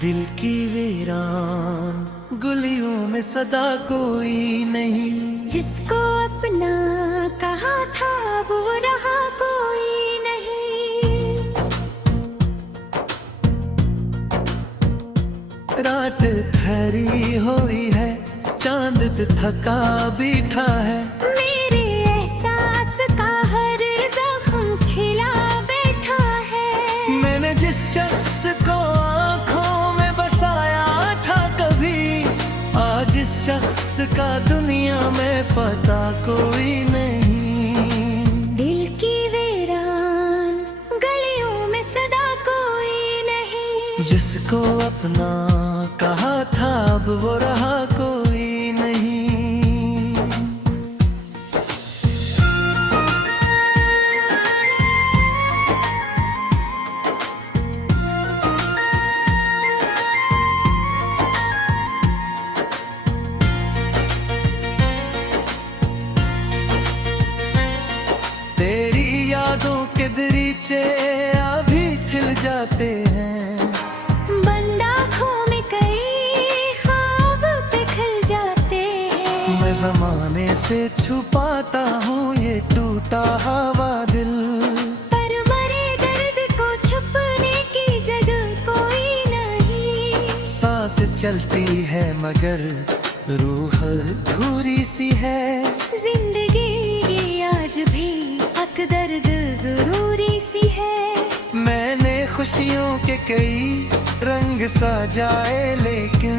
दिल की वीरान गलियों में सदा कोई नहीं, जिसको अपना कहा था वो रहा कोई नहीं। रात ठहरी हुई है, चांद थका बैठा है, मेरे एहसास का हर जख्म खिला बैठा है। मैंने जिस शख्स को आंखों में बसाया था कभी, आज इस शख्स का दुनिया में पता कोई नहीं। दिल की वीरान गलियों में सदा कोई नहीं, जिसको अपना कहा था अब वो रहा कोई नहीं। तेरी यादों के दरीचे अभी खिल जाते हैं, बंद आँखों में कई ख्वाब पिघल जाते हैं। मैं जमाने से छुपाता हूँ ये टूटा हुआ दिल, पर मरे दर्द को छुपने की जगह कोई नहीं। सांस चलती है मगर रूह अधूरी सी है, जिंदगी ये आज भी हक दर्द जरूरी सी है। मैंने खुशियों के कई रंग सजाए लेकिन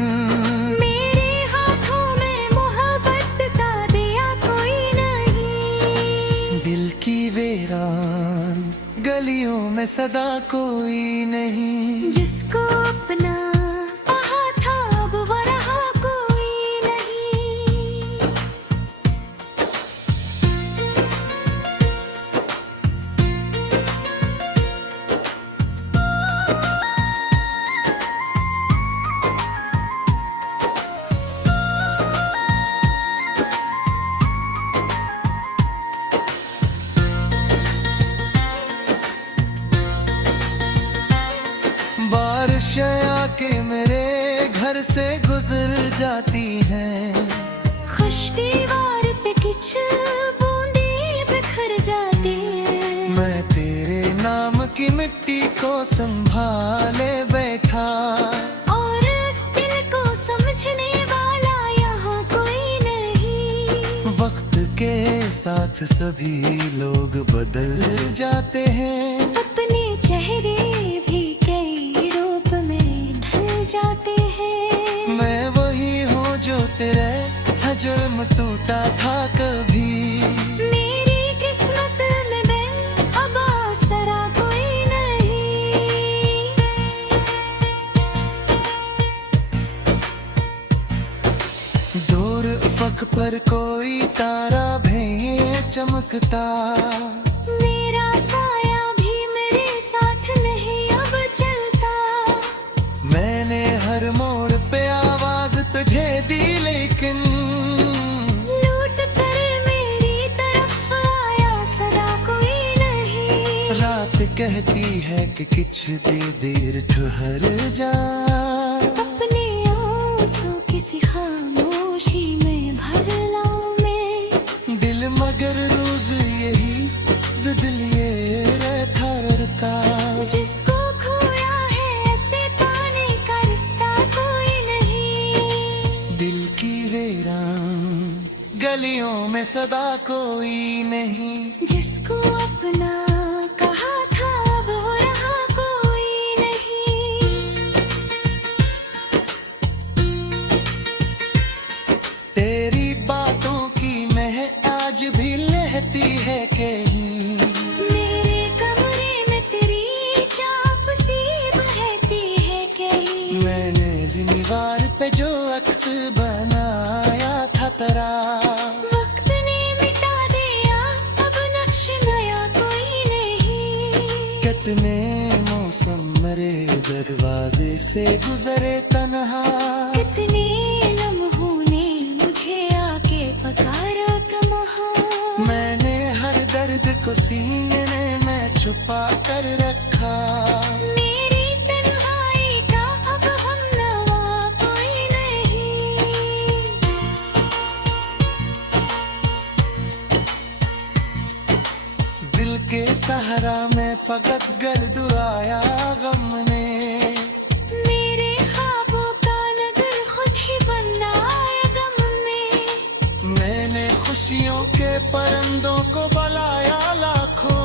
मेरे हाथों में मोहब्बत का दिया कोई नहीं। दिल की वीरान गलियों में सदा कोई नहीं, जिसको अपना कहा था अब वो रहा कोई नहीं। बारिशें आके मेरे घर से गुजर जाती हैं, खुश दीवार पे कुछ बूंदे बिखर जाती हैं। मैं तेरे नाम की मिट्टी को संभाले बैठा, और इस दिल को समझने वाला यहाँ कोई नहीं। वक्त के साथ सभी लोग बदल जाते हैं, अपने चेहरे भी कई रूप में ढल जाते हैं। मैं वही हूँ जो तेरे है जुर्म टूटा था कभी। मेरी किस्मत में बिन अब आसरा कोई नहीं। दूर उफ़क़ पर कोई तारा भी चमकता, मेरा साया भी मेरे साथ नहीं अब चलता। मैंने हर मोड़ पे आवाज तुझे दी लेकिन लूट कर मेरी तरफ आया सदा कोई नहीं। रात कहती है कि कुछ देर ठहर जा, अपने आंसू किसी खामोशी में भर लाऊं मैं। दिल मगर रोज यही जिद लिए रहता रहता। जिसको खोया है ऐसे पाने का रिश्ता कोई नहीं। दिल की वीरान गलियों में सदा कोई नहीं, जिसको अपना कहा था अब वो रहा कोई नहीं। तेरी बातों की महक आज भी लहती है कहीं, मेरे कमरे में तेरी चाप सी बहती है कहीं। मैंने दीवार पे जो अक्स बनाया था तेरा, वक्त ने मिटा दिया अब नक्श नया कोई नहीं। कितने मौसम मरे दरवाजे से गुजरे तन्हा, कितने लम्हों ने मुझे आके पकारा कमहा। मैंने हर दर्द को सीने में छुपा कर रखा। मेरी तन्हाई का अब हम के सहारा में फकत गर्द आया गम ने। मेरे ख्वाबों का नगर खुद ही बनाया गम में। मैंने खुशियों के परंदों को बुलाया लाखों,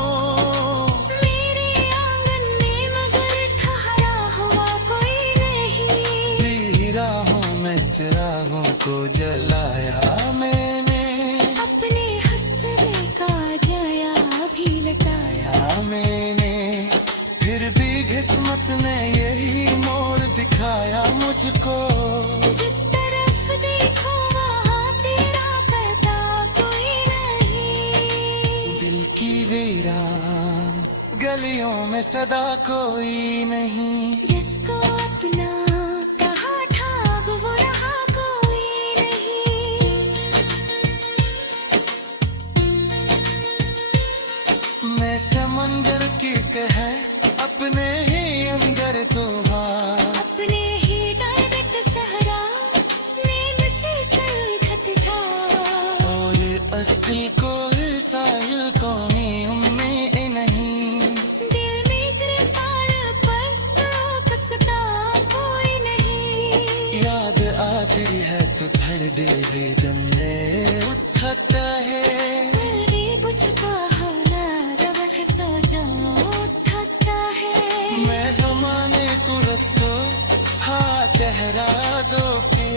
मेरे आंगन में मगर ठहरा हुआ कोई नहीं। मेरी राहों में चिरागों को जलाया मैंने, अपने हंसने का जया भी लटाया मैंने। फिर भी किस्मत ने यही मोड़ दिखाया मुझको, जिस तरफ देखो वहाँ तेरा पता कोई नहीं। दिल की वीरान गलियों में सदा कोई नहीं। जिसको अपना कहा था अब वो रहा कोई नहीं। मैं समंदर की कह अपने ही अंदर तो अपने ही डायरेक्ट सहरा नींद से सलखत था। और अस्तिल को साहिल को उम्मीद नहीं। दिल में गिरफ्तार पर तो कसता कोई नहीं। याद आती है तो धड़ दे दम में उठता है। मेरे बुझता हौला रवख सो जाऊं थकता है। मैं जमाने को रस्तो हाँ चेहरा दो के,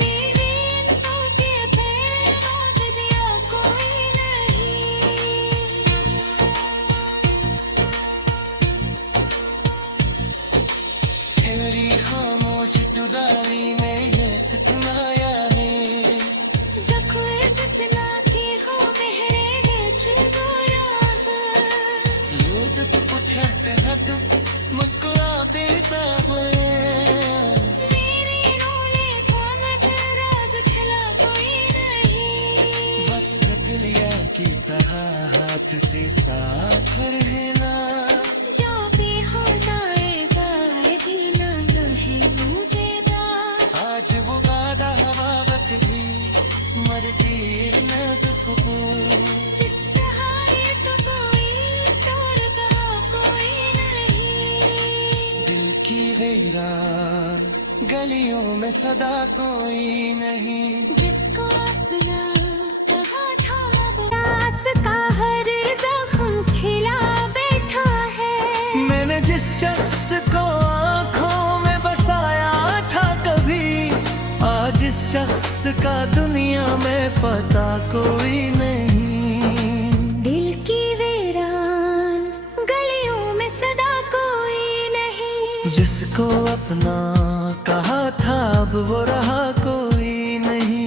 मेरे इंतों के पैर बांध दिया कोई नहीं। तेरी खामोश जुदाई में ये सितनाया है। ज़ख्म जितना की हो बहरे गए चिंगारा। लोग तो कुछ हट मुस्कुरा देता है। मेरी रोले खामत राज खिला कोई नहीं। वक्त लिया की तरह हाथ से साथ रहना। जो भी होना है गाए दीना है मुझे दा। आज वो गादा हवावत भी मरती न दुखो। जिस तरह ये तो कोई तोड़ता कोई नहीं। दिल की वीरान गलियों में सदा कोई नहीं। जिसको अपना कहा था अब प्यास का हर जख्म खिला बैठा है। मैंने जिस शख्स को आंखों में बसाया था कभी, आज इस शख्स का दुनिया में पता कोई नहीं। दिल की वीरान गलियों में सदा कोई नहीं। जिसको अपना कहा था अब वो रहा कोई नहीं।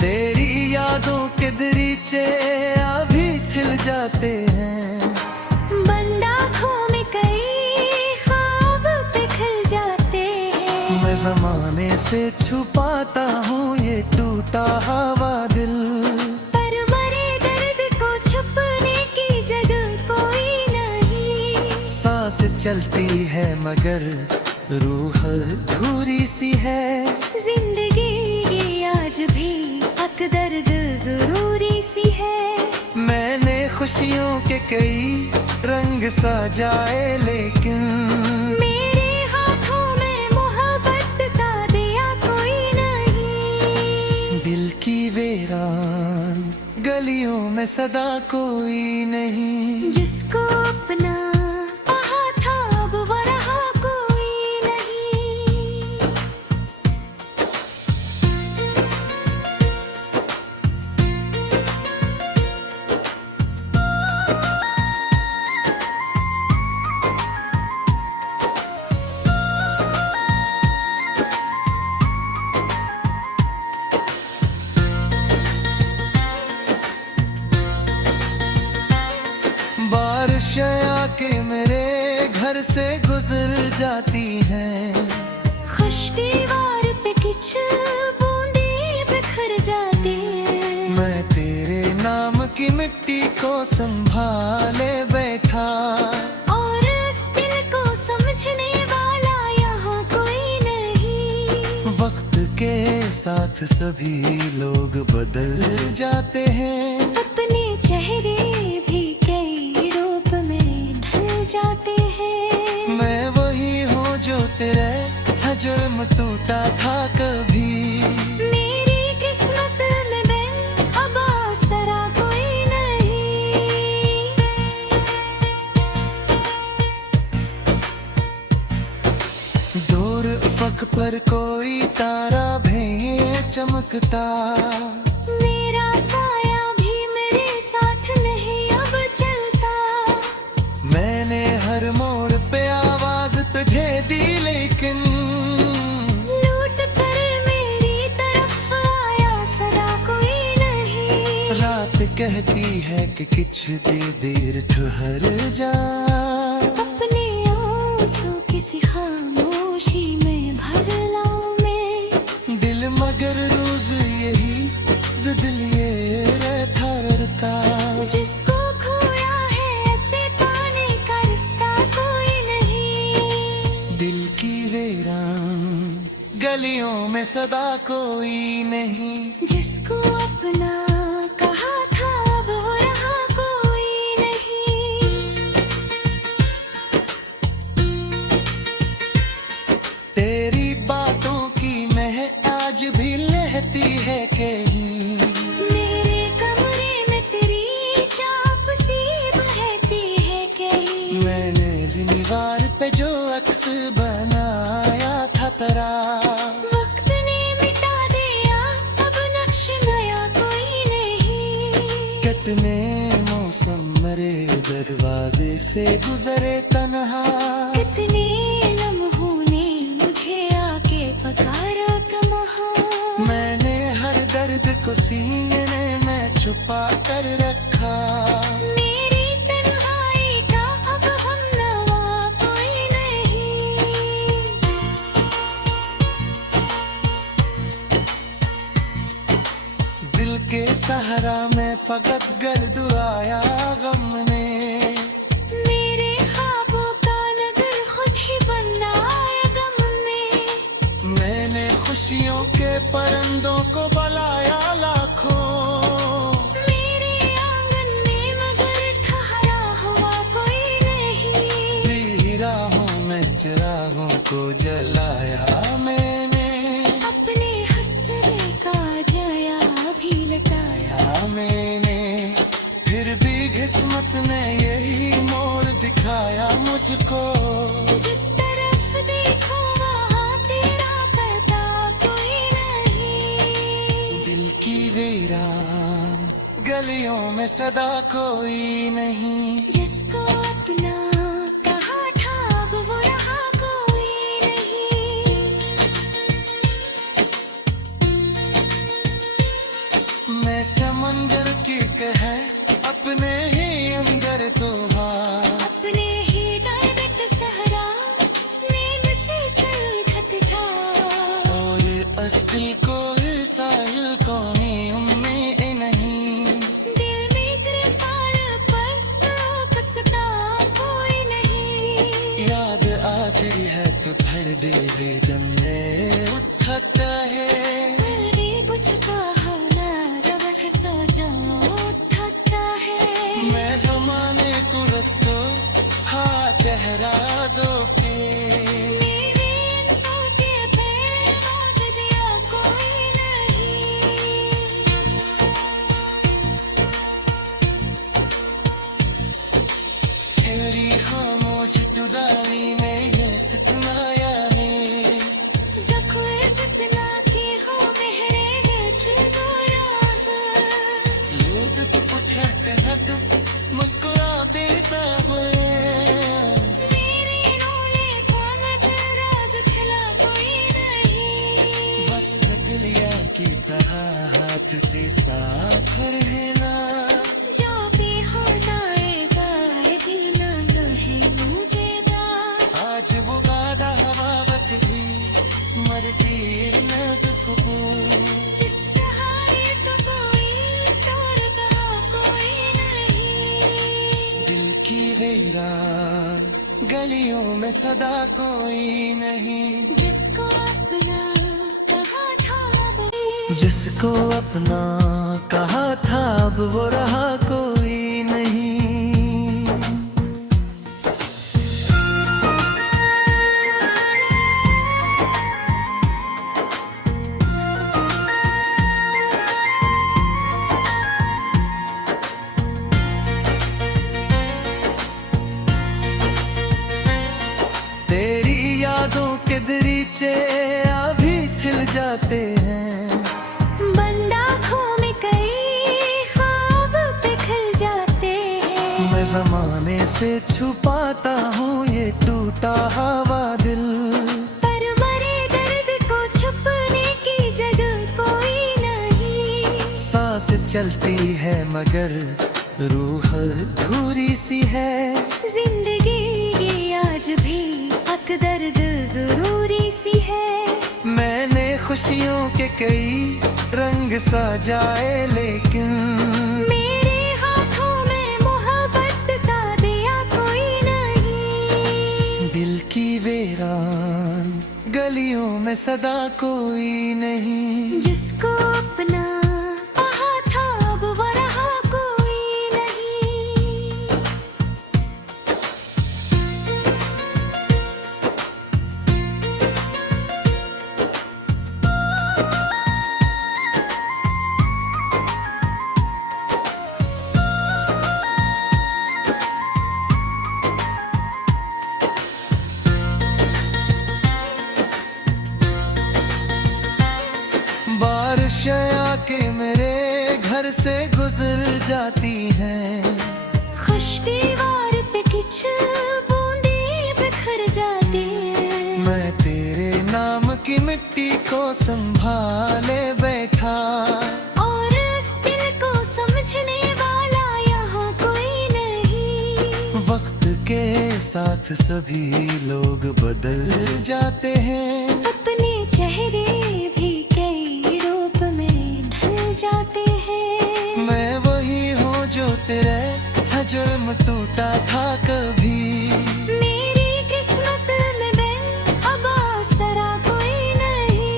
तेरी यादों के दरीचे अभी खिल जाते हैं। बंद आँखों में कई ख्वाब बिखर जाते हैं। मैं जमाने से छुपाता हूँ ये टूटा हुआ दिल, पर मरे दर्द को छुपने की जगह कोई नहीं। सांस चलती है मगर रूह अधूरी सी है। जिंदगी की आज भी अकदर्द जरूरी सी है। मैंने खुशियों के कई रंग सजाए लेकिन मेरे हाथों में मोहब्बत का दिया कोई नहीं। दिल की वीरान गलियों में सदा कोई नहीं। जिसको अपना कहा था अब वो रहा कोई नहीं। के मेरे घर से गुजर जाती हैं। खुश दीवार पे कुछ बूंदे बिखर जाते हैं। मैं तेरे नाम की मिट्टी को संभाले बैठा, और इस दिल को समझने वाला यहाँ कोई नहीं। वक्त के साथ सभी लोग बदल जाते हैं, अपने चेहरे भी कई रूप में ढल जाते हैं। मैं वही हूँ जो तेरे जुर्म टूटा था कभी। मेरी किस्मत में बिन अब आसरा कोई नहीं। दूर अफक पर कोई तारा भी चमकता, मेरा साया भी मेरे साथ नहीं अब चलता। मैंने हर मोड़ पे आवाज तुझे दी, लेकिन लूट कर मेरी तरफ आया सदा कोई नहीं। रात कहती है कि कुछ देर ठहर जा, अपने आंसू किसी खामोशी में भर लाऊं मैं। दिल मगर रोज यही जिद लिए रहता, जिसको खोया है ऐसे पाने का रिश्ता कोई नहीं। दिल की वीरान गलियों में सदा कोई नहीं। जिसको अपना कहा था अब वो रहा कोई नहीं। तेरी बातों की महक आज भी लहती है कहीं, मेरे कमरे में तेरी चाप सी बहती है कहीं। मैंने दीवार पे जो अक्स बनाया था तेरा, वक्त ने मिटा दिया अब नक्श नया कोई नहीं। कितने मौसम मरे दरवाजे से गुजरे तन्हा, कितने लम्हों ने मुझे आके पकारा कमहा। मैंने हर दर्द को सीने में छुपा कर रखा, मेरी तन्हाई का अब हमनवा कोई नहीं। दिल के सहारा में फकत गर्द आया गम ने, मेरे ख्वाबों का नगर खुद ही बनाया गम में। मैंने खुशियों के परिंदों को बुलाया लाखों, मेरे आंगन में मगर ठहरा हुआ कोई नहीं। राहों में चिरागों को जलाया मैंने, अपने हंसने का जया भी लटाया मैंने फिर भी किस्मत ने यही मोड़ दिखाया मुझको। जिस तरफ देखो वहाँ तेरा पता कोई नहीं। दिल की वीरान गलियों में सदा कोई नहीं। जिसको अपना कहा था अब वो रहा कोई नहीं। मैं समंदर की कह अपने ही अंदर तो अपने ही डायरेक्ट सहरा नींद से सलखत था। और इस दिल को साहिल को उम्मीद नहीं। दिल में गिरफ्तार पर रोक सका कोई नहीं। याद आती है तो भर दे दम ने उठता है। अरे बुझका होना रवख सजा उठता है। मैं जमाने को रस्तो हाँ चेहरा दो के। मेरे अनकों के पैर बांध दिया कोई नहीं। तेरी खामोश जुदाई में ये सतनाया है। ज़ख्म जितना की हो गहरे चुराहा। लोग तो पूछते हैं तो मुस्कुरा देता है। मेरे रोए ख्वाब राज खिला कोई नहीं। वक्त दिलिया की तरह हाथ से साफ रहना। जो भी होना है दिल ना दहे मुझे दा। आज वो गादा हवावत भी मरती न फुकू। जिस सहारे तो कोई वीरान गलियों में सदा कोई नहीं, जिसको अपना कहा था वो जिसको अपना कहा था अब वो रहा कोई नहीं। तेरी यादों के दरीचे अभी खिल जाते हैं, बंद आँखों में कई ख्वाब बिखर जाते हैं। मैं जमाने से छुपाता हूँ ये टूटा हुआ दिल, पर मरे दर्द को छुपने की जगह कोई नहीं। सांस चलती है मगर रूह अधूरी सी है, जिंदगी ये आज भी दर्द जरूरी सी है। मैंने खुशियों के कई रंग सजाए लेकिन मेरे हाथों में मोहब्बत का दिया कोई नहीं। दिल की वीरान गलियों में सदा कोई नहीं, जिसको अपना कहा था अब वो रहा कोई नहीं। बारिशें आके मेरे घर से गुजर जाती हैं, खुश दीवार पे कुछ बूंदे बिखर जाते हैं। मैं तेरे नाम की मिट्टी को संभाले बैठा, और इस दिल को समझने वाला यहाँ कोई नहीं। वक्त के साथ सभी लोग बदल जाते हैं, अपने चेहरे भी कई रूप में ढल जाते हैं। मैं वही हूँ जो तेरे जुर्म टूटा था कभी, मेरी किस्मत में बिन अब आसरा कोई नहीं।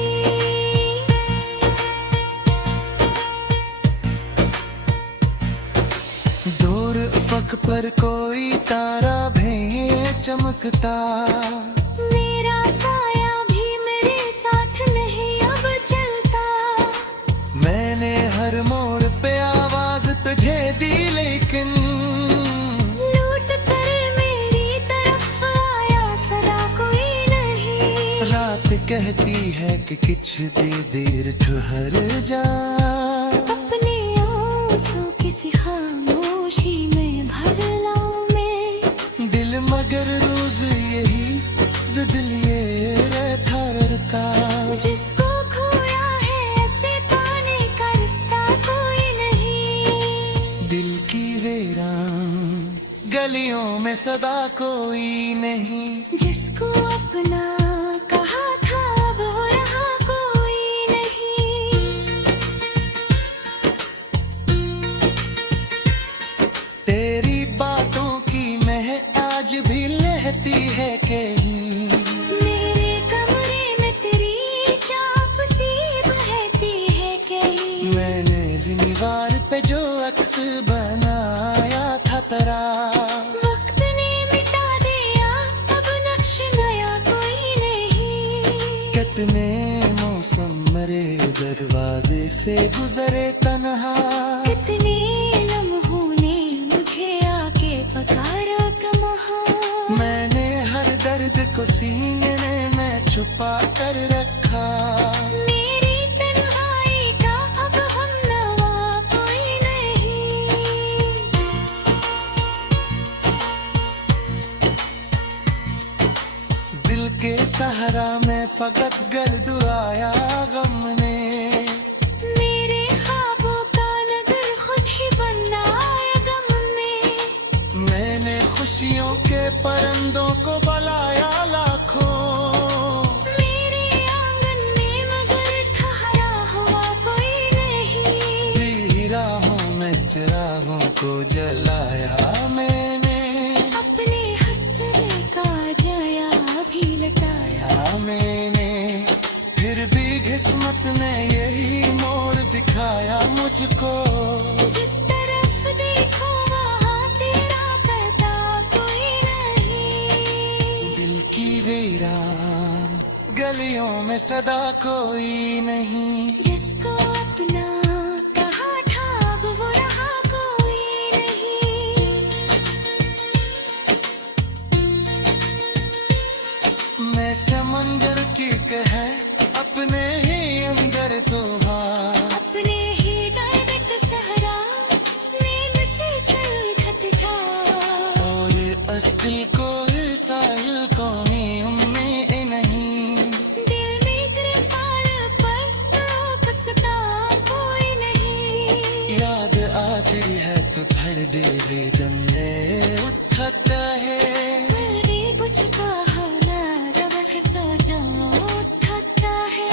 दूर अफक पर कोई तारा भी चमकता, मेरा साया भी मेरे साथ नहीं अब चलता। मैंने हर मोड़ पे आवाज तुझे दी लेकिन लूट कर मेरी तरफ आया सदा कोई नहीं। रात कहती है कि कुछ देर ठहर जा, अपने आंसू किसी खामोशी में भर लाऊं मैं। दिल मगर रोज यही जिद लिए रहता रहता, जिसको खोया है ऐसे पाने का रिश्ता कोई नहीं। दिल की वीरान गलियों में सदा कोई नहीं, जिसको अपना कहा था अब वो रहा कोई नहीं। तेरी बातों की महक आज भी लहती है कहीं, मेरे कमरे में तेरी चाप सी बहती है कहीं। मैंने दीवार पे जो अक्स बनाया था तेरा, वक्त ने मिटा दिया अब नक्श नया कोई नहीं। कितने मौसम मरे दरवाजे से गुजरे तन्हा, कितने लम्हों ने मुझे आके पकारा कमहा। मैंने हर दर्द को सीने में छुपा कर रखा, मेरी तन्हाई का अब हमनवा कोई नहीं। दिल के सहारा में फकत गर्द आया गम ने, मेरे ख्वाबों का नगर खुद ही बनाया गम में। मैंने खुशियों के परिंदों को बुलाया लाखों, मेरे आंगन में मगर ठहरा हुआ कोई नहीं। राहों में चिरागों को जलाया मैंने, किस्मत ने यही मोड़ दिखाया मुझको, जिस तरफ देखो वहाँ तेरा पता कोई नहीं। दिल की वीरान गलियों में सदा कोई नहीं। जिसको अपना कहा था अब वो रहा कोई नहीं। मैं समंदर की कह अपने ही अंदर तो अपने ही डायरेक्ट सहरा नींद से सलखत था। और इस दिल को साहिल कोई उम्मीद नहीं। दिल में गिरफ्तार पर रोक सका कोई नहीं। याद आती है तो धड़ दे दम में उठता है। मेरी बुझका हौला रवख सजा उठता है।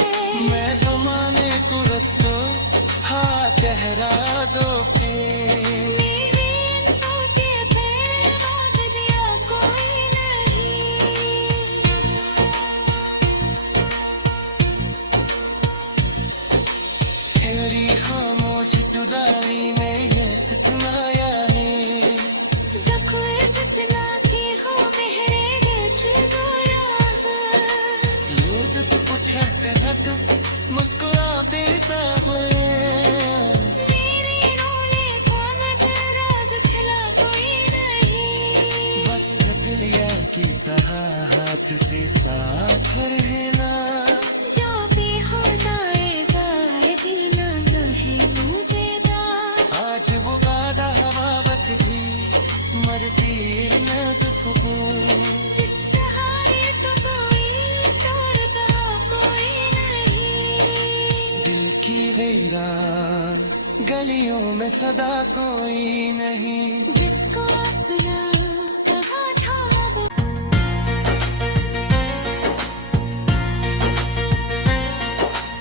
मैं जमाने को रस्तो हाँ चेहरा दो पे। मेरी अनकों के पैर बांध दिया कोई नहीं। तेरी खामोश जुदाई में ये सतनाया है। ज़ख्म जितना की हो मेरे चुराह। लोग तो पूछते हैं तो मुस्कुरा देता है। मेरी रोले को नजराज खिला कोई नहीं। वक्त लिया की तरह हाथ से साथ रहना। जो भी होना दीना है मुझे दा। आज वो गादा हवावत भी मरती न दुफको। जिस सहारे तो कोई तोड़ता कोई नहीं। दिल की वीरान गलियों में सदा कोई नहीं। जिसको अपना कहा था अब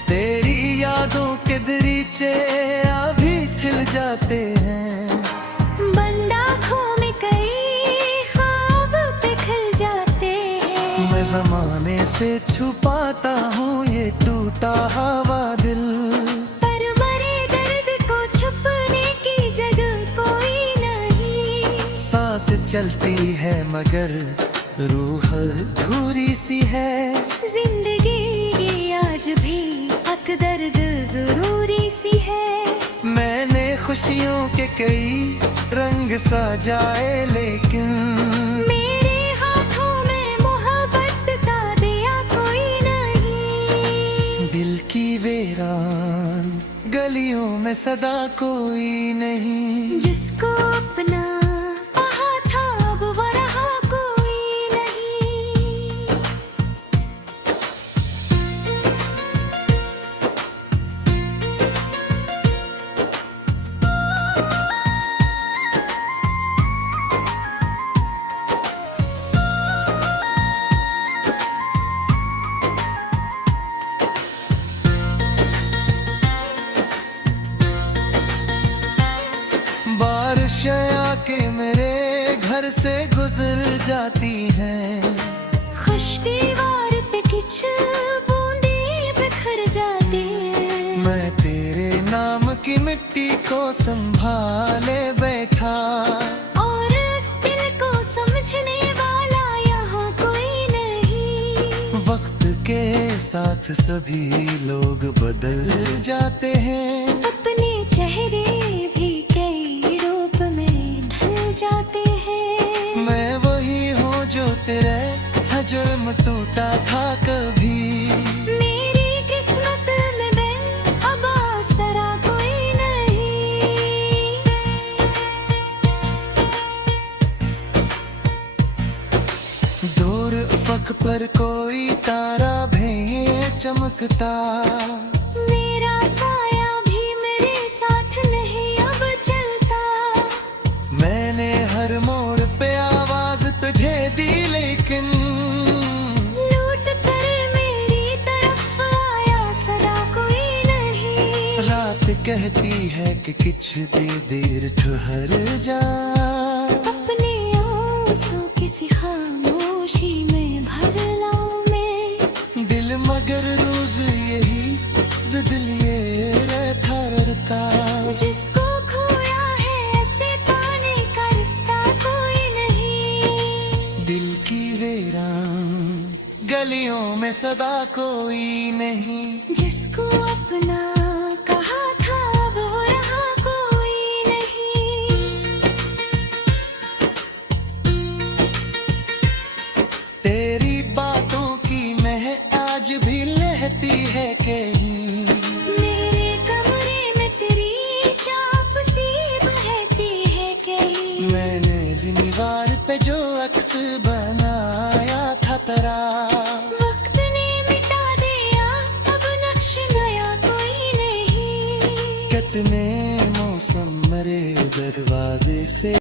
तेरी यादों के दरीचे अभी खिल जाते हैं। बंदा खो में कई ख्वाब पिघल जाते हैं। मैं जमाने से छुपाता हूँ ये टूटा हुआ दिल। पर मरे दर्द को छुपने की जगह कोई नहीं। सांस चलती है मगर रूह अधूरी सी है। जिंदगी की आज भी अकदर्द जरूरी सी है। मैंने खुशियों के कई रंग सजाए लेकिन मेरे हाथों में मोहब्बत का दिया कोई नहीं। दिल की वीरान गलियों में सदा कोई नहीं। जिसको अपना कहा था अब वो रहा कोई नहीं। बारिश आके मेरे घर से गुजर जाती हैं। खुश दीवार पे कुछ बूंदे बिखर जाते हैं। मैं तेरे नाम की मिट्टी को संभाले बैठा। और इस दिल को समझने वाला यहाँ कोई नहीं। वक्त के साथ सभी लोग बदल जाते हैं। अपने चेहरे भी कई रूप में ढल जाते हैं। मैं वही हूँ जो तेरे जुर्म टूटा था कभी। मेरी किस्मत में बिन अब आसरा कोई नहीं। दूर अफक पर कोई तारा भी चमकता। मेरा साया भी मेरे साथ नहीं अब चलता। मैंने हर मोड़ पे आवाज तुझे दी लेकिन लूट कर मेरी तरफ आया सदा कोई नहीं। रात कहती है कि कुछ देर ठहर जा। अपने आंसू किसी खामोशी में भर लाऊं मैं। दिल मगर रोज यही सदियों में सदा कोई नहीं। जिसको अपना कहा था वो रहा कोई नहीं। तेरी बातों की महक आज भी लहती है कहीं। मेरे कमरे में तेरी चाप सी बहती है कहीं। मैंने दीवार पे जो अक्स बनाया था तेरा, वक्त ने मिटा दिया अब नक्श नया कोई नहीं। कितने मौसम मरे दरवाजे से।